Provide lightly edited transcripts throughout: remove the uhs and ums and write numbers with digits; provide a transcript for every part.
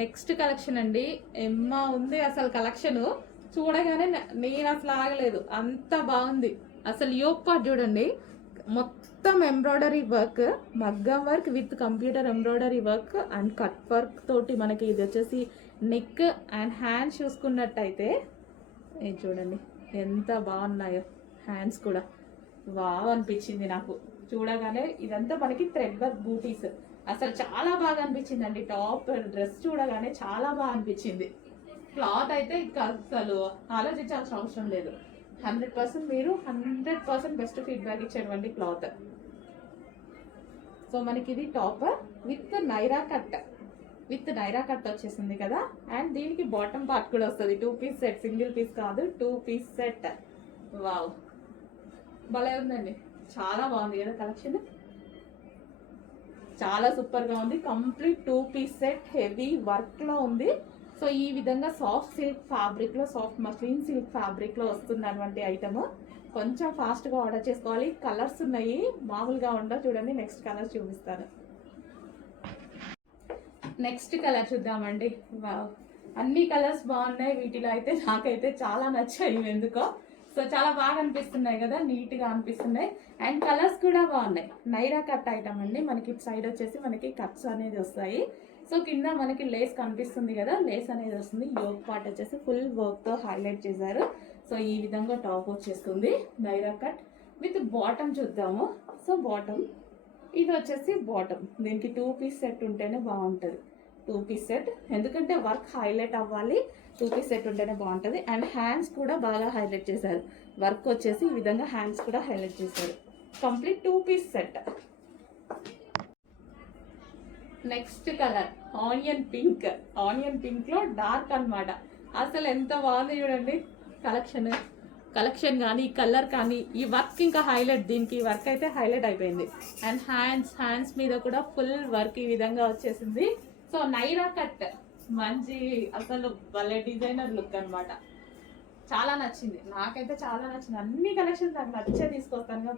Next collection అండి. ఎమ్మా ఉంది అసలు కలెక్షన్ చూడగానే నేను అసలు ఆగలేదు, అంత బాగుంది. అసలు యోగ్ పార్ట్ చూడండి, మొత్తం ఎంబ్రాయిడరీ వర్క్, మగ్గం work with computer embroidery work and cut work తోటి మనకి ఇది వచ్చేసి నెక్ అండ్ హ్యాండ్స్ చూసుకున్నట్టయితే ఇది చూడండి ఎంత బాగున్నాయో. హ్యాండ్స్ కూడా వావ్ అనిపించింది నాకు చూడగానే. ఇదంతా మనకి థ్రెడ్ వర్క్ బూటీస్, అసలు చాలా బాగా అనిపించిందండి. టాప్ డ్రెస్ చూడగానే చాలా బాగా అనిపించింది. క్లాత్ అయితే ఇంకా అసలు ఆలోచించాల్సిన అవసరం లేదు. 100% మీరు 100% బెస్ట్ ఫీడ్బ్యాక్ ఇచ్చేటువంటి క్లాత్. సో మనకి ఇది టాప్ విత్ నైరా కట్, వచ్చేసింది కదా. అండ్ దీనికి బాటమ్ పార్ట్ కూడా వస్తుంది. 2 పీస్ సెట్, సింగిల్ పీస్ కాదు, 2 పీస్ సెట్. వావ్ భలే ఉందండి, చాలా బాగుంది కదా కలెక్షన్. చాలా సూపర్ గా ఉంది. Complete 2 piece set, heavy work లో ఉంది. సో ఈ విధంగా సాఫ్ట్ సిల్క్ ఫ్యాబ్రిక్ లో, సాఫ్ట్ మస్లిన్ సిల్క్ ఫ్యాబ్రిక్ లో వస్తున్నటువంటి ఐటమ్. కొంచెం ఫాస్ట్ గా ఆర్డర్ చేసుకోవాలి. కలర్స్ ఉన్నాయి, మామూలుగా ఉండవు. చూడండి నెక్స్ట్ కలర్ చూపిస్తాను. నెక్స్ట్ కలర్ చూద్దామండి. వావ్ అన్ని కలర్స్ బాగున్నాయి. వీటిలో అయితే నాకైతే చాలా నచ్చాయి ఎందుకో. సో చాలా బాగా అనిపిస్తున్నాయి కదా, నీట్ గా అనిపిస్తున్నాయి. అండ్ కలర్స్ కూడా బాగున్నాయి. నైరా కట్ ఐటమ్ అండి. మనకి సైడ్ వచ్చేసి మనకి కట్స్ అనేది వస్తాయి. సో కింద మనకి లేస్ కనిపిస్తుంది కదా, లేస్ అనేది వస్తుంది. యోగ్ పార్ట్ వచ్చేసి ఫుల్ వర్క్ తో హైలైట్ చేశారు. సో ఈ విధంగా టాప్ వచ్చేస్తుంది నైరా కట్ విత్ బాటమ్ చూద్దాము. సో బాటమ్ ఇది వచ్చేసి బాటమ్. దీనికి 2 పీస్ సెట్ ఉంటేనే బాగుంటుంది. 2 పీస్ సెట్, ఎందుకంటే వర్క్ హైలైట్ అవ్వాలి. 2 పీస్ సెట్ ఉంటేనే బాగుంటుంది. అండ్ హ్యాండ్స్ కూడా బాగా హైలైట్ చేశారు. వర్క్ వచ్చేసి ఈ విధంగా హ్యాండ్స్ కూడా హైలైట్ చేశారు. Complete 2 piece set. Next colour onion pink. Onion pink లో డార్క్ అన్నమాట. అసలు ఎంత బాగుంది చూడండి కలెక్షన్ కానీ, కలర్ కానీ, ఈ వర్క్ ఇంకా హైలైట్. దీనికి వర్క్ అయితే హైలైట్ అయిపోయింది. అండ్ హ్యాండ్స్ మీద కూడా ఫుల్ వర్క్ ఈ విధంగా వచ్చేసింది. సో నైరా కట్ మంచి, అసలు భలే డిజైనర్ లుక్ అన్నమాట. చాలా నచ్చింది, నాకైతే చాలా నచ్చింది. అన్ని కలెక్షన్స్ నాకు నచ్చే తీసుకొస్తాను,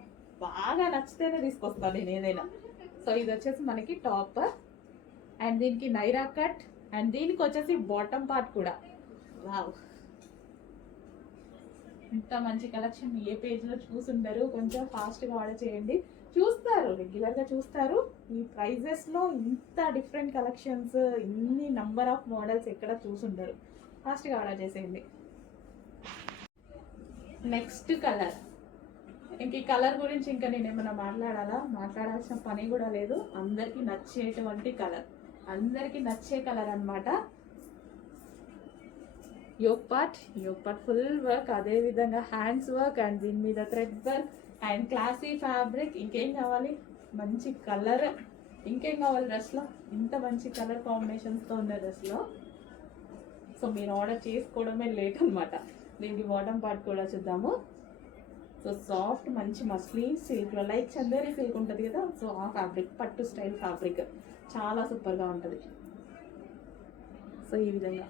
బాగా నచ్చితేనే తీసుకొస్తాను నేను ఏదైనా. సో ఇది వచ్చేసి మనకి టాప్ అండ్ దీనికి నైరా కట్ అండ్ దీనికి వచ్చేసి బాటమ్ పార్ట్ కూడా. వావ్ ఇంత మంచి కలెక్షన్ ఏ పేజ్ లో చూసుంటారు. కొంచెం ఫాస్ట్ గా ఆర్డర్ చేయండి. చూస్తారు, రెగ్యులర్ గా చూస్తారు. ఈ ప్రైజెస్ లో ఇంత డిఫరెంట్ కలెక్షన్స్, ఇన్ని నంబర్ ఆఫ్ మోడల్స్ ఎక్కడ చూసుంటారు. ఫాస్ట్ గా ఆర్డర్ చేసేయండి. Next colour. ఇంక ఈ కలర్ గురించి ఇంకా నేను ఏమైనా మాట్లాడాల్సిన పని కూడా లేదు. అందరికి నచ్చేటువంటి కలర్, అందరికి నచ్చే కలర్ అన్నమాట. యోగ్ పార్ట్ ఫుల్ వర్క్, అదే విధంగా హ్యాండ్స్ వర్క్ అండ్ దీని మీద thread work and classy fabric. ఇంకేం కావాలి, మంచి కలర్, ఇంకేం కావాలి డ్రెస్ లో. ఇంత మంచి కలర్ కాంబినేషన్స్ తో ఉన్న డ్రెస్ లో. సో మీరు ఆర్డర్ చేసుకోవడమే లేట్ అనమాట. దీనికి బాటమ్ పార్ట్ కూడా చూద్దాము. సో సాఫ్ట్ మంచి మస్లిన్ సిల్క్ లో, లైక్ చందేరి సిల్క్ ఉంటుంది కదా, సో ఆ ఫ్యాబ్రిక్, పట్టు స్టైల్ ఫ్యాబ్రిక్ చాలా సూపర్ గా ఉంటుంది. సో ఈ విధంగా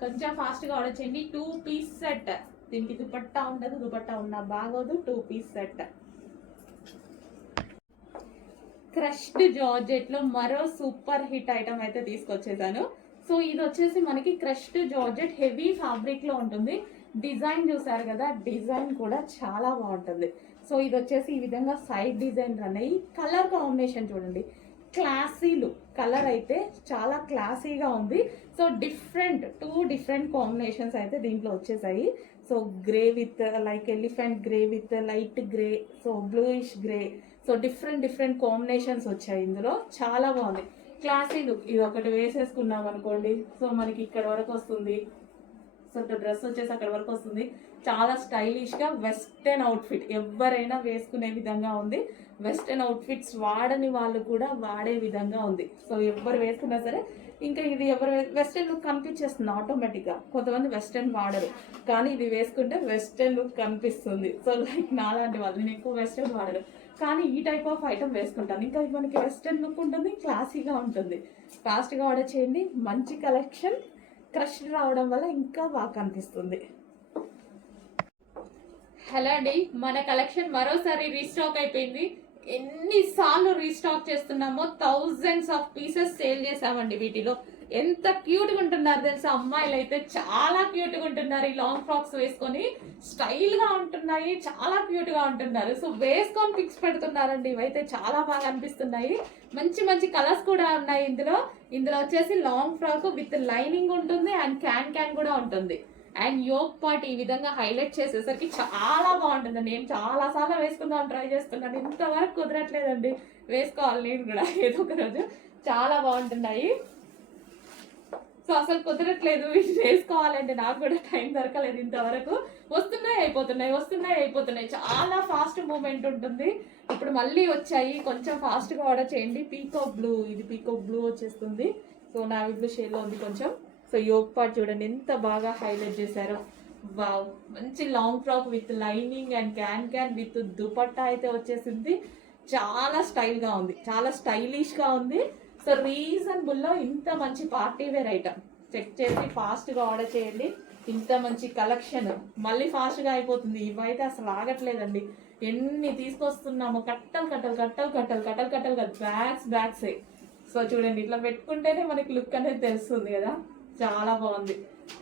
కొంచెం ఫాస్ట్ గా ఆర్డర్ చేయండి. 2 పీస్ సెట్. దీనికి దుపట్టా ఉండదు, దుపట్టా ఉన్నా బాగోదు. 2 పీస్ సెట్. క్రష్డ్ జార్జెట్ లో మరో సూపర్ హిట్ ఐటమ్ అయితే తీసుకొచ్చేసాను. సో ఇది వచ్చేసి మనకి క్రష్డ్ జార్జెట్ హెవీ ఫ్యాబ్రిక్ లో ఉంటుంది. డిజైన్ చూసారు కదా, డిజైన్ కూడా చాలా బాగుంటుంది. సో ఇది వచ్చేసి ఈ విధంగా సైడ్ డిజైన్ రన్ అయ్యి, కలర్ కాంబినేషన్ చూడండి, క్లాసీ లుక్. కలర్ అయితే చాలా క్లాసీగా ఉంది. సో 2 డిఫరెంట్ కాంబినేషన్స్ అయితే దీంట్లో వచ్చేసాయి. So grey with like elephant grey with light grey, so bluish grey, so different combinations వచ్చాయి ఇందులో. చాలా బాగుంది, క్లాసీ లుక్. ఇది ఒకటి వేసేసుకున్నాం అనుకోండి, సో మనకి ఇక్కడ వరకు వస్తుంది. సో డ్రెస్ వచ్చేసి అక్కడ వరకు వస్తుంది. చాలా స్టైలిష్ గా వెస్టర్న్ అవుట్ఫిట్, ఎవరైనా వేసుకునే విధంగా ఉంది. వెస్టర్న్ అవుట్ఫిట్స్ వాడని వాళ్ళు కూడా వాడే విధంగా ఉంది. సో ఎవరు వేసుకున్నా సరే, ఇంకా ఇది ఎవరు వెస్టర్న్ లుక్ కనిపించేస్తుంది ఆటోమేటిక్ గా. కొంతమంది వెస్టర్న్ వాడరు, కానీ ఇది వేసుకుంటే వెస్టర్న్ లుక్ కనిపిస్తుంది. సో లైక్ నాలాంటి వాళ్ళు, నేను ఎక్కువ వెస్టర్న్ వాడరు, కానీ ఈ టైప్ ఆఫ్ ఐటమ్ వేసుకుంటాను. ఇంకా మనకి వెస్టర్న్ లుక్ ఉంటుంది, క్లాసీగా ఉంటుంది. ఫాస్ట్గా ఆర్డర్ చేయండి. మంచి కలెక్షన్, క్రష్ రావడం వల్ల ఇంకా బాగా కనిపిస్తుంది. హలో అండి, మన కలెక్షన్ మరోసారి రీస్టాక్ అయిపోయింది. ఎన్నిసార్లు రీస్టాక్ చేస్తున్నామో థౌజండ్స్ ఆఫ్ పీసెస్ సేల్ చేసామండి వీటిలో. ఎంత క్యూట్ గా ఉంటున్నారు తెలుసా, అమ్మాయిలు అయితే చాలా క్యూట్ గా ఉంటున్నారు. ఈ లాంగ్ ఫ్రాక్స్ వేసుకొని స్టైల్ గా ఉంటున్నాయి, చాలా క్యూట్ గా ఉంటున్నారు. సో వేసుకొని పిక్స్ పెడుతున్నారండి, ఇవైతే చాలా బాగా అనిపిస్తున్నాయి. మంచి మంచి కలర్స్ కూడా ఉన్నాయి ఇందులో. ఇందులో వచ్చేసి లాంగ్ ఫ్రాక్ విత్ లైనింగ్ ఉంటుంది అండ్ క్యాన్ కూడా ఉంటుంది. అండ్ యోక్ పార్ట్ ఈ విధంగా హైలైట్ చేసేసరికి చాలా బాగుంటుంది. నేను చాలా సార్లు వేసుకుందాం ట్రై చేస్తున్నాను, ఇంతవరకు కుదరట్లేదండి. వేసుకోవాలి నేను కూడా ఏదో ఒక రోజు. చాలా బాగుంటున్నాయి. సో అసలు కుదరట్లేదు వీటి వేసుకోవాలంటే, నాకు కూడా టైం దొరకలేదు ఇంతవరకు. వస్తున్నాయి అయిపోతున్నాయి. చాలా ఫాస్ట్ మూమెంట్ ఉంటుంది. ఇప్పుడు మళ్ళీ వచ్చాయి, కొంచెం ఫాస్ట్గా ఆర్డర్ చేయండి. పీకాక్ బ్లూ, ఇది పీకాక్ బ్లూ వచ్చేస్తుంది. సో నావీ బ్లూ షేడ్లో ఉంది కొంచెం. సో యోక్ పార్ట్ చూడండి ఎంత బాగా హైలైట్ చేశారో. వావ్, మంచి long frock with lining and can with dupatta అయితే వచ్చేసింది. చాలా స్టైల్గా ఉంది, చాలా స్టైలిష్గా ఉంది. సో రీజనబుల్లో ఇంత మంచి పార్టీ వేర్ ఐటమ్ చెక్ చేసి ఫాస్ట్గా ఆర్డర్ చేయండి. ఇంత మంచి కలెక్షన్ మళ్ళీ ఫాస్ట్గా అయిపోతుంది. ఇవైతే అసలు ఆగట్లేదండి, ఎన్ని తీసుకొస్తున్నామో కట్టలు బ్యాగ్సే. సో చూడండి, ఇట్లా పెట్టుకుంటేనే మనకి లుక్ అనేది తెలుస్తుంది కదా. చాలా బాగుంది.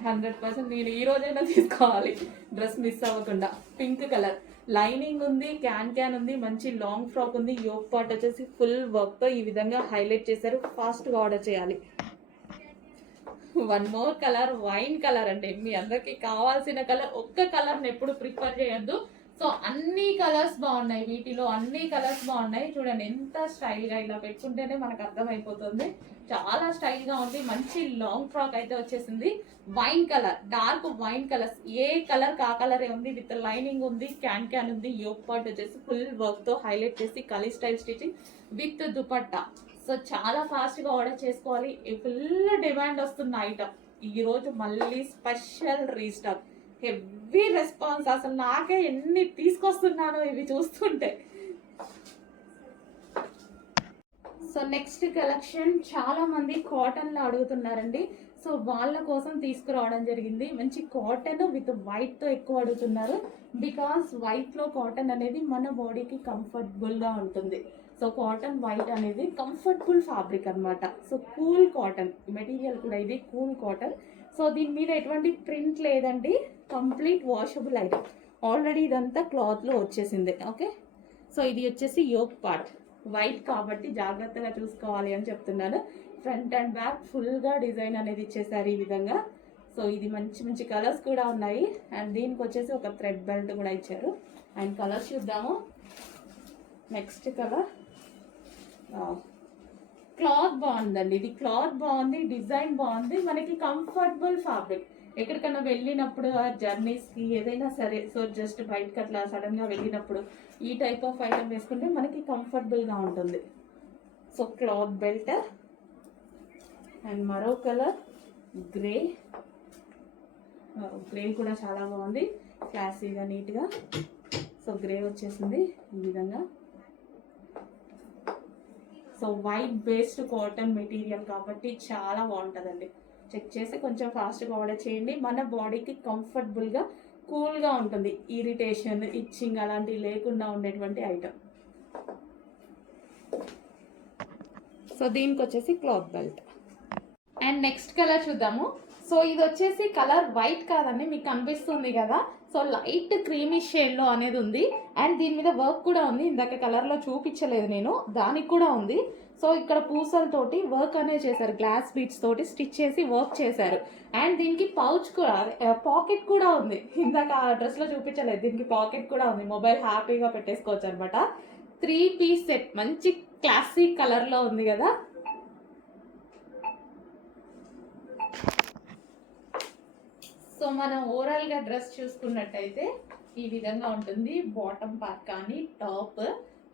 100% నేను ఈ రోజైనా తీసుకోవాలి, డ్రెస్ మిస్ అవ్వకుండా. పింక్ కలర్ లైనింగ్ ఉంది, క్యాన్ ఉంది, మంచి లాంగ్ ఫ్రాక్ ఉంది. యోక్ పార్ట్ వచ్చేసి ఫుల్ వర్క్ తో ఈ విధంగా హైలైట్ చేశారు. ఫాస్ట్ గా ఆర్డర్ చేయాలి. One more colour, wine colour అండి. మీ అందరికి కావాల్సిన కలర్. ఒక్క కలర్ ని ఎప్పుడు ప్రిఫర్ చేయొద్దు. సో అన్ని కలర్స్ బాగున్నాయి వీటిలో, అన్ని కలర్స్ బాగున్నాయి. చూడండి ఎంత స్టైల్ గా ఇలా పెట్టుకుంటేనే మనకు అర్థమైపోతుంది. చాలా స్టైల్ గా ఉంది. మంచి లాంగ్ ఫ్రాక్ అయితే వచ్చేసింది. Wine colour, dark wine colours, ఏ కలర్ కా కలరే ఉంది. విత్ లైనింగ్ ఉంది, క్యాన్ ఉంది. యోక్ పార్ట్ వచ్చేసి ఫుల్ వర్క్ తో హైలైట్ చేసి kali style stitching with dupatta. So చాలా ఫాస్ట్ గా ఆర్డర్ చేసుకోవాలి. ఫుల్ డిమాండ్ వస్తున్న ఐటమ్. ఈ రోజు మళ్ళీ స్పెషల్ రీస్టాక్, హెవీ రెస్పాన్స్. అసలు నాకే ఎన్ని తీసుకొస్తున్నానో ఇవి చూస్తుంటే. సో నెక్స్ట్ కలెక్షన్ చాలా మంది కాటన్ లో అడుగుతున్నారండి. సో వాళ్ళ కోసం తీసుకురావడం జరిగింది. మంచి కాటన్ విత్ వైట్ తో ఎక్కువ అడుగుతున్నారు. బికాస్ వైట్ లో కాటన్ అనేది మన బాడీకి కంఫర్టబుల్ గా ఉంటుంది. సో కాటన్ వైట్ అనేది కంఫర్టబుల్ ఫ్యాబ్రిక్ అన్నమాట. సో కూల్ కాటన్ మెటీరియల్ కూడా, ఇది కూల్ కాటన్. సో దీని మీద ఎటువంటి ప్రింట్ లేదండి, కంప్లీట్ వాషబుల్ ఐటమ్. ఆల్రెడీ ఇదంతా క్లాత్ లో వచ్చేసింది. ఓకే, సో ఇది వచ్చేసి యోక్ పార్ట్. వైట్ కాబట్టి జాగ్రత్తగా చూసుకోవాలి అని చెప్తున్నాను. ఫ్రంట్ అండ్ బ్యాక్ ఫుల్ గా డిజైన్ అనేది ఇచ్చేసారు ఈ విధంగా. సో ఇది మంచి మంచి కలర్స్ కూడా ఉన్నాయి. అండ్ దీనికి వచ్చేసి ఒక థ్రెడ్ బెల్ట్ కూడా ఇచ్చారు. అండ్ కలర్స్ చూద్దాము. నెక్స్ట్ కలర్, క్లాత్ బాగుందండి. ఇది క్లాత్ బాగుంది, డిజైన్ బాగుంది, మనకి కంఫర్టబుల్ ఫ్యాబ్రిక్. ఎక్కడికన్నా వెళ్ళినప్పుడు జర్నీస్కి ఏదైనా సరే, సో జస్ట్ బయటకి అట్లా సడన్గా వెళ్ళినప్పుడు ఈ టైప్ ఆఫ్ ఐటమ్ వేసుకుంటే మనకి కంఫర్టబుల్గా ఉంటుంది. సో క్లాత్ బెల్ట్ అండ్ మరో కలర్ గ్రే. గ్రే కూడా చాలా బాగుంది, క్లాసీగా నీట్గా. సో గ్రే వచ్చేసింది ఈ విధంగా. So white based cotton material కాబట్టి చాలా బాగుంటుందండి. చెక్ చేసి కొంచెం ఫాస్ట్గా ఆర్డర్ చేయండి. మన బాడీకి కంఫర్టబుల్గా కూల్గా ఉంటుంది. ఇరిటేషన్, ఇచ్చింగ్ అలాంటివి లేకుండా ఉండేటువంటి ఐటమ్. సో దీనికి వచ్చేసి cloth belt. And next colour చూద్దాము. సో ఇది వచ్చేసి కలర్ వైట్ కాదండి, మీకు కనిపిస్తుంది కదా. సో లైట్ క్రీమీ షేడ్లో అనేది ఉంది. అండ్ దీని మీద వర్క్ కూడా ఉంది. ఇందాక కలర్లో చూపించలేదు నేను, దానికి కూడా ఉంది. సో ఇక్కడ పూసలతోటి వర్క్ అనేది చేశారు, గ్లాస్ బీడ్స్ తోటి స్టిచ్ చేసి వర్క్ చేశారు. అండ్ దీనికి పౌచ్ కూడా, పాకెట్ కూడా ఉంది. ఇందాక ఆ డ్రెస్లో చూపించలేదు, దీనికి పాకెట్ కూడా ఉంది. మొబైల్ హ్యాపీగా పెట్టేసుకోవచ్చు అనమాట. 3 పీస్ సెట్, మంచి క్లాసిక్ కలర్లో ఉంది కదా. సో మనం ఓవరాల్గా డ్రెస్ చూసుకున్నట్టయితే ఈ విధంగా ఉంటుంది. బాటమ్ పార్ట్ కానీ టాప్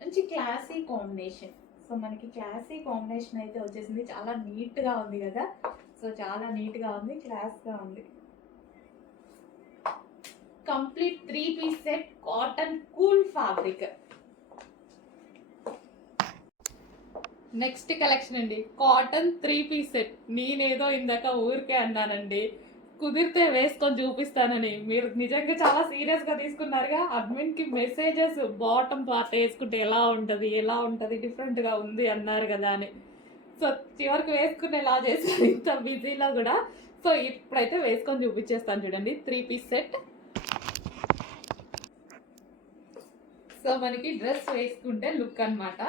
మంచి క్లాసీ కాంబినేషన్. సో మనకి క్లాసీ కాంబినేషన్ అయితే వచ్చేసింది. చాలా నీట్గా ఉంది కదా. సో చాలా నీట్గా ఉంది, క్లాస్గా ఉంది. Complete 3 piece set, cotton cool fabric. Next collection అండి, కాటన్ 3 పీస్ సెట్. నేనేదో ఇందాక ఊరికే అన్నానండి, కుదిరితే వేసుకొని చూపిస్తానని మీరు నిజంగా చాలా సీరియస్గా తీసుకున్నారుగా. అడ్మిన్కి మెసేజెస్ బాటమ్ పార్ట్ వేసుకుంటే ఎలా ఉంటుంది డిఫరెంట్గా ఉంది అన్నారు కదా అని. సో చివరికి వేసుకునేలా చేశారు ఇంత బిజీలో కూడా. సో ఇప్పుడైతే వేసుకొని చూపించేస్తాను చూడండి. 3 పీస్ సెట్. సో మనకి డ్రెస్ వేసుకుంటే లుక్ అన్నమాట.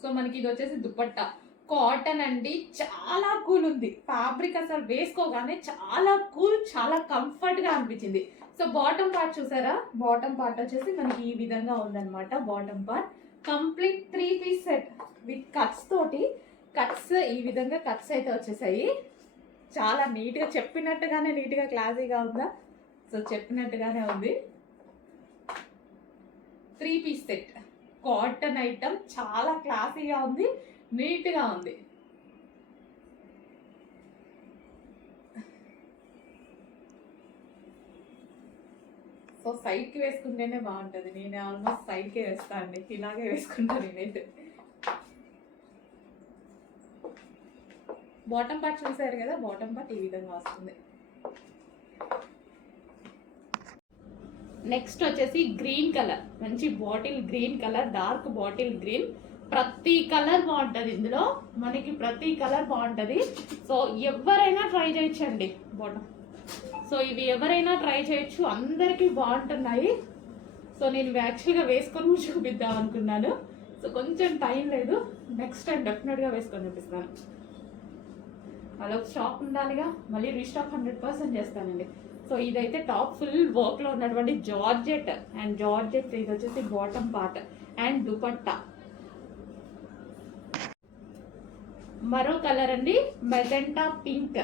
సో మనకి ఇది వచ్చేసి దుపట్టా కాటన్ అండి, చాలా కూల్ ఉంది ఫ్యాబ్రిక్. అసలు వేసుకోగానే చాలా కూల్, చాలా కంఫర్ట్ గా అనిపించింది. సో బాటమ్ పార్ట్ చూసారా, బాటమ్ పార్ట్ వచ్చేసి మనకి ఈ విధంగా ఉందన్నమాట. Bottom part complete 3 piece set with cuts తోటి. కట్స్ ఈ విధంగా కట్స్ అయితే వచ్చేసాయి. చాలా నీట్గా చెప్పినట్టుగానే నీట్గా క్లాసీగా ఉందా. సో చెప్పినట్టుగానే ఉంది. 3 పీస్ సెట్ కాటన్ ఐటమ్, చాలా క్లాసీగా ఉంది, నీట్గా ఉంది. సో సైడ్కి వేసుకుంటేనే బాగుంటుంది. నేను ఆల్మోస్ట్ సైడ్కే వేస్తాను అండి, ఇలాగే వేసుకుంటాను నేనైతే. బాటమ్ పార్ట్ చూసారు కదా, బాటమ్ పార్ట్ ఈ విధంగా వస్తుంది. నెక్స్ట్ వచ్చేసి గ్రీన్ కలర్, మంచి bottle green colour, dark bottle green. ప్రతి కలర్ బాగుంటుంది ఇందులో, మనకి ప్రతి కలర్ బాగుంటుంది. సో ఎవరైనా ట్రై చేయొచ్చండి బాటమ్. సో ఇవి ఎవరైనా ట్రై చేయొచ్చు, అందరికీ బాగుంటున్నాయి. సో నేను యాక్చువల్గా వేసుకొని చూపిద్దాం అనుకున్నాను. సో కొంచెం టైం లేదు, నెక్స్ట్ టైం డెఫినెట్గా వేసుకొని చూపిస్తాను. అలా స్టాక్ ఉండాలిగా, మళ్ళీ రీస్టాక్ 100% చేస్తానండి. సో ఇదైతే టాప్ ఫుల్ వర్క్లో ఉన్నటువంటి జార్జెట్, అండ్ జార్జెట్ ఇది వచ్చేసి బాటమ్ పార్ట్ అండ్ దుపట్టా. మరో కలర్ అండి, మెజెంటా పింక్.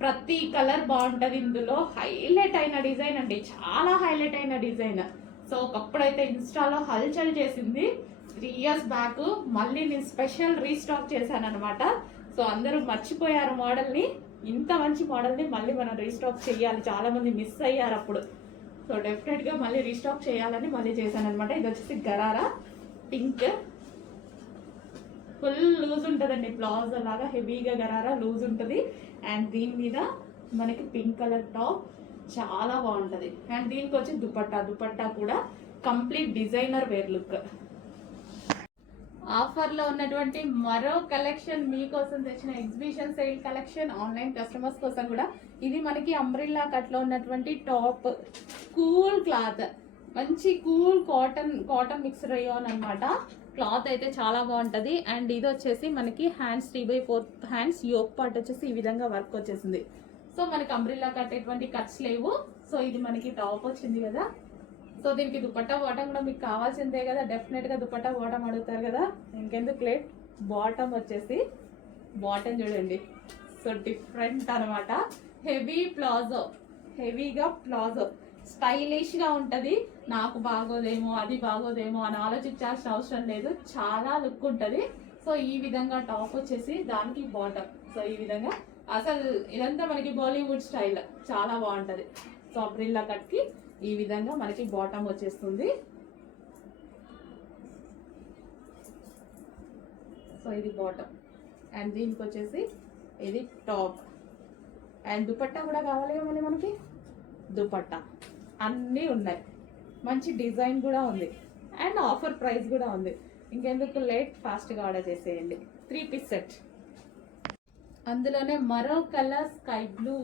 ప్రతి కలర్ బాగుంటుంది ఇందులో. హైలైట్ అయిన డిజైన్ అండి, చాలా హైలైట్ అయిన డిజైన్. సో ఒకప్పుడైతే ఇన్స్టాలో హల్చల్ చేసింది. 3 ఇయర్స్ బ్యాక్ మళ్ళీ నేను స్పెషల్ రీస్టాక్ చేశాను అనమాట. సో అందరూ మర్చిపోయారు మోడల్ని, ఇంత మంచి మోడల్ని మళ్ళీ మనం రీస్టాక్ చేయాలి. చాలా మంది మిస్ అయ్యారు అప్పుడు. సో డెఫినెట్గా మళ్ళీ రీస్టాక్ చేయాలని మళ్ళీ చేశాను అనమాట. ఇది వచ్చేసి గరారా పింక్, ఫుల్ లూజ్ ఉంటుందండి, ప్లాజో లాగా హెవీగా గరారా లూజ్ ఉంటుంది. అండ్ దీని మీద మనకి పింక్ కలర్ టాప్ చాలా బాగుంటుంది. అండ్ దీనికి వచ్చి దుపట్టా, దుపట్టా కూడా కంప్లీట్ డిజైనర్ వేర్ లుక్. ఆఫర్లో ఉన్నటువంటి మరో కలెక్షన్ మీకోసం తెచ్చిన exhibition sale collection, online customers కోసం కూడా. ఇది మనకి అంబ్రిల్లా కట్లో ఉన్నటువంటి టాప్, కూల్ క్లాత్, మంచి కూల్ కాటన్ మిక్స్ రేయాన్ అనమాట. క్లాత్ అయితే చాలా బాగుంటుంది. అండ్ ఇది వచ్చేసి మనకి హ్యాండ్స్ 3/4 హ్యాండ్స్, యోక్ పార్ట్ వచ్చేసి ఈ విధంగా వర్క్ వచ్చేసింది. సో మనకి అంబ్రిల్లా కట్టేటువంటి కట్స్ లేవు. సో ఇది మనకి టాప్ వచ్చింది కదా. సో దీనికి దుపట్టా బాటమ్ కూడా మీకు కావాల్సిందే కదా, డెఫినెట్గా దుపట్టా బాటమ్ అడుగుతారు కదా, ఇంకెందుకు లేట్. బాటమ్ వచ్చేసి బాటమ్ చూడండి, సో డిఫరెంట్ అనమాట. హెవీ ప్లాజో, హెవీగా ప్లాజో, స్టైలిష్గా ఉంటుంది. నాకు బాగోదేమో అది బాగోదేమో అని ఆలోచించాల్సిన అవసరం లేదు, చాలా లుక్ ఉంటుంది. సో ఈ విధంగా టాప్ వచ్చేసి దానికి బాటమ్. సో ఈ విధంగా అసలు ఇదంతా మనకి బాలీవుడ్ స్టైల్, చాలా బాగుంటుంది. సో అంబ్రిల్లా కట్కి ఈ విధంగా మనకి బాటమ్ వచ్చేస్తుంది. సో ఇది బాటమ్, అండ్ దీనికి వచ్చేసి ఇది టాప్. అండ్ దుపట్టా కూడా కావాలి మళ్ళీ మనకి, దుపట్టా అన్నీ ఉన్నాయి. మంచి డిజైన్ కూడా ఉంది, అండ్ ఆఫర్ ప్రైస్ కూడా ఉంది. ఇంకెందుకు లేట్, ఫాస్ట్గా ఆర్డర్ చేసేయండి. 3 పీస్ సెట్. అందులోనే మరో కలర్ స్కై బ్లూ.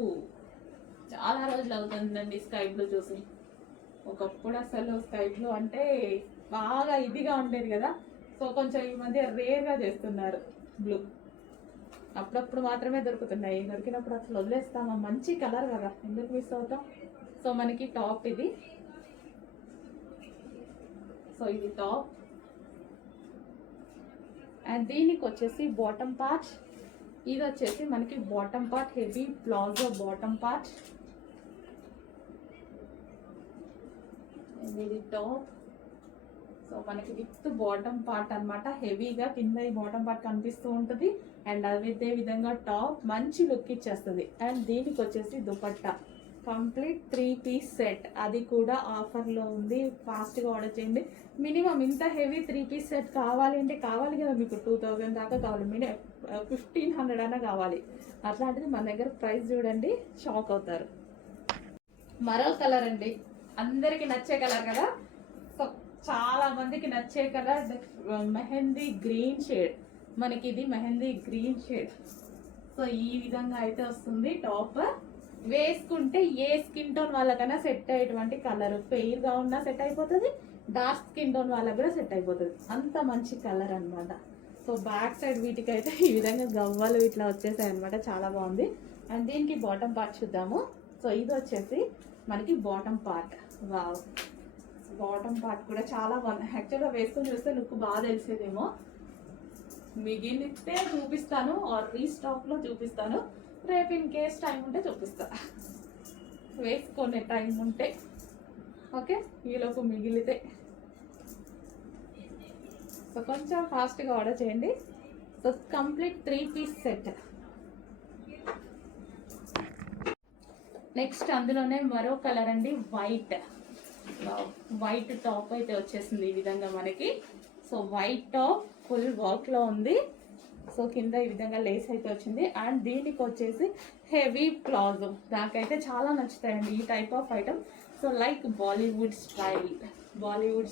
చాలా రోజులు అవుతుందండి స్కై బ్లూ చూసి. ఒకప్పుడు అసలు స్కై బ్లూ అంటే బాగా ఇదిగా ఉండేది కదా. సో కొంచెం ఈ మధ్య రేర్గా చేస్తున్నారు బ్లూ. అప్పుడప్పుడు మాత్రమే దొరుకుతున్నాయి, దొరికినప్పుడు అసలు వదిలేస్తామా. మంచి కలర్ కదా, ఎందుకు మిస్ అవుతాం. సో మనకి టాప్ ఇది. సో ఇది టాప్, అండ్ దీనికి వచ్చేసి బాటమ్ పార్ట్. ఇది వచ్చేసి మనకి bottom part, heavy palazzo bottom part. ఇది టాప్. సో మనకి విత్ బాటమ్ పార్ట్ అనమాట, హెవీగా కింద ఈ బాటమ్ పార్ట్ కనిపిస్తూ ఉంటుంది. అండ్ అదే విధంగా టాప్ మంచి లుక్ ఇచ్చేస్తుంది. అండ్ దీనికి వచ్చేసి దుపట్టా, కంప్లీట్ 3 పీస్ సెట్, అది కూడా ఆఫర్లో ఉంది. ఫాస్ట్గా ఆర్డర్ చేయండి. మినిమం ఇంత హెవీ 3 పీస్ సెట్ కావాలి అంటే కావాలి కదా మీకు, 2000 దాకా కావాలి. 1500 అన్నా కావాలి. అట్లాంటిది మన దగ్గర ప్రైస్ చూడండి, షాక్ అవుతారు. మరో కలర్ అండి, అందరికి నచ్చే కలర్ కదా. సో చాలా మందికి నచ్చే కలర్ మెహందీ గ్రీన్ షేడ్. మనకి ఇది మెహందీ గ్రీన్ షేడ్. సో ఈ విధంగా అయితే వస్తుంది టాప్. వేసుకుంటే ఏ స్కిన్ టోన్ వాళ్ళకైనా సెట్ అయ్యేటువంటి కలర్. ఫెయిర్ గా ఉన్నా సెట్ అయిపోతుంది, డార్క్ స్కిన్ టోన్ వాళ్ళకి కూడా సెట్ అయిపోతుంది. అంత మంచి కలర్ అన్నమాట. సో బ్యాక్ సైడ్ వీటికి అయితే ఈ విధంగా గవ్వలు ఇట్లా వచ్చేసాయి అనమాట, చాలా బాగుంది. అండ్ దీనికి బాటమ్ పార్ట్ చూద్దాము. సో ఇది వచ్చేసి మనకి bottom part. Wow, bottom part కూడా చాలా బాగుంది. యాక్చువల్గా వేసుకొని చూస్తే లుక్ బాగా తెలిసేదేమో. మిగిలితే చూపిస్తాను, ఆర్ రీస్టాక్ లో చూపిస్తాను. రేపు ఇన్ కేస్ టైం ఉంటే చూపిస్తా, వేసుకునే టైం ఉంటే. ఓకే, ఈలోపు మిగిలితే సో కొంచెం ఫాస్ట్గా ఆర్డర్ చేయండి. So complete 3 piece set. Next అందులోనే మరో కలర్ అండి, వైట్. వైట్ టాప్ అయితే వచ్చేసింది ఈ విధంగా మనకి. So white top full work లో ఉంది. సో కింద ఈ విధంగా లేస్ అయితే వచ్చింది. అండ్ దీనికి వచ్చేసి హెవీ ప్లాజో. నాకైతే చాలా నచ్చుతాయండి ఈ type of item. So like Bollywood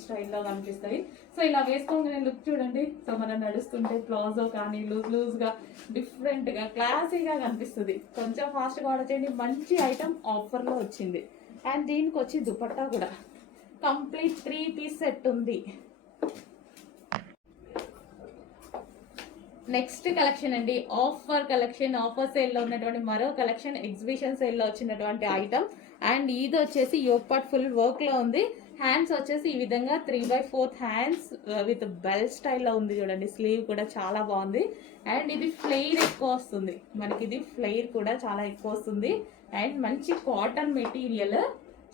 స్టైల్లో కనిపిస్తాయి. సో ఇలా వేసుకోగానే లుక్ చూడండి. సో మనం నడుస్తుంటే ప్లాజో కానీ లూజ్గా డిఫరెంట్గా క్లాసీగా కనిపిస్తుంది. కొంచెం ఫాస్ట్గా ఆర్డర్ చేయండి. మంచి ఐటమ్ ఆఫర్లో వచ్చింది. అండ్ దీనికి వచ్చి దుపట్టా కూడా కంప్లీట్ 3 పీస్ సెట్ ఉంది. నెక్స్ట్ కలెక్షన్ అండి, ఆఫర్ కలెక్షన్. ఆఫర్ సేల్లో ఉన్నటువంటి మరో కలెక్షన్, ఎగ్జిబిషన్ సేల్లో వచ్చినటువంటి ఐటమ్. అండ్ ఇది వచ్చేసి యోక్ పార్ట్ ఫుల్ వర్క్ లో ఉంది. హ్యాండ్స్ వచ్చేసి ఈ విధంగా 3/4 హ్యాండ్స్ విత్ బెల్ స్టైల్లో ఉంది చూడండి. స్లీవ్ కూడా చాలా బాగుంది. అండ్ ఇది ఫ్లెయిర్ ఎక్కువ వస్తుంది మనకి. ఇది ఫ్లెయిర్ కూడా చాలా ఎక్కువ వస్తుంది. అండ్ మంచి కాటన్ మెటీరియల్,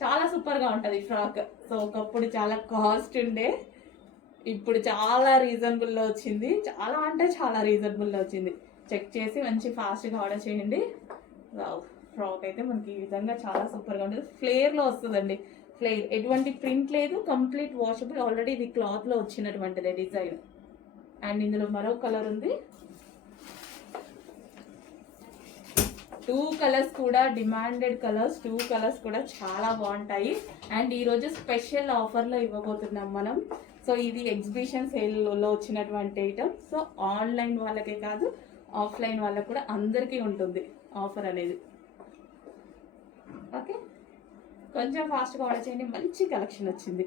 చాలా సూపర్ గా ఉంటది ఫ్రాక్. సో ఒకప్పుడు చాలా కాస్ట్ ఉండే, ఇప్పుడు చాలా రీజనబుల్లో వచ్చింది. చాలా అంటే చాలా రీజనబుల్లో వచ్చింది. చెక్ చేసి మంచి ఫాస్ట్గా ఆర్డర్ చేయండి. ఫ్రాక్ అయితే మనకి ఈ విధంగా చాలా సూపర్గా ఉంటుంది. ఫ్లేర్లో వస్తుందండి. ఫ్లేర్, ఎటువంటి ప్రింట్ లేదు, కంప్లీట్ వాషబుల్. ఆల్రెడీ ఇది క్లాత్లో వచ్చినటువంటిది డిజైన్. అండ్ ఇందులో మరో కలర్ ఉంది. 2 కలర్స్ కూడా డిమాండెడ్ కలర్స్. 2 కలర్స్ కూడా చాలా బాగుంటాయి. అండ్ ఈరోజు స్పెషల్ ఆఫర్లో ఇవ్వబోతున్నాం మనం. సో ఇది ఎగ్జిబిషన్ సేల్లో వచ్చినటువంటి ఐటమ్. సో ఆన్లైన్ వాళ్ళకే కాదు, ఆఫ్లైన్ వాళ్ళకి కూడా అందరికీ ఉంటుంది ఆఫర్ అనేది. ఓకే, కొంచెం ఫాస్ట్గా ఆర్డర్ చేయండి. మంచి కలెక్షన్ వచ్చింది.